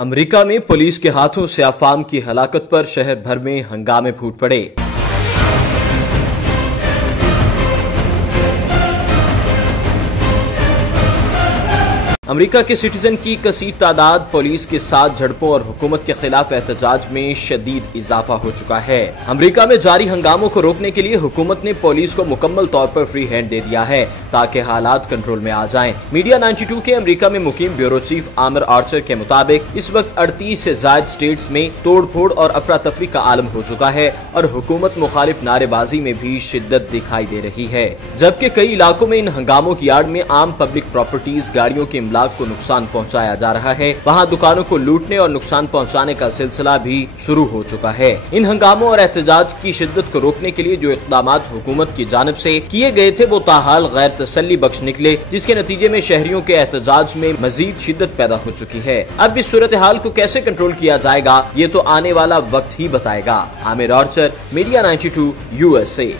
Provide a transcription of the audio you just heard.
America में police के हाथों से अफवाम की हलाकत पर शहर भर में हंगामे फूट पड़े। अमेरिका के सिटीजन की कसीर तादाद पुलिस के साथ झड़पों और हुकूमत के खिलाफ एहतजाज में शदीद इजाफा हो चुका है। अमेरिका में जारी हंगामों को रोकने के लिए हुकूमत ने पुलिस को मुकम्मल तौर पर फ्री हैंड दे दिया है ताकि हालात कंट्रोल में आ जाएं। मीडिया 92 के अमेरिका में मुकीम ब्यूरो चीफ आमिर आर्चर के मुताबिक इस वक्त 38 से ज्यादा स्टेट्स में तोड़ फोड़ और अफरा तफरी का आलम हो चुका है और हुकूमत मुखालिफ नारेबाजी में भी शिद्दत दिखाई दे रही है, जबकि कई इलाकों में इन हंगामों की आड़ में आम पब्लिक प्रॉपर्टीज, गाड़ियों के को नुकसान पहुंचाया जा रहा है। वहां दुकानों को लूटने और नुकसान पहुंचाने का सिलसिला भी शुरू हो चुका है। इन हंगामों और एहतजाज की शिद्दत को रोकने के लिए जो इक़दामात हुकूमत की जानिब से किए गए थे वो ताहाल गैर तसल्ली बख्श निकले, जिसके नतीजे में शहरियों के एहतजाज में मजीद शिद्दत पैदा हो चुकी है। अब इस सूरत हाल को कैसे कंट्रोल किया जाएगा ये तो आने वाला वक्त ही बताएगा। Aamir Archer, media 92 USA।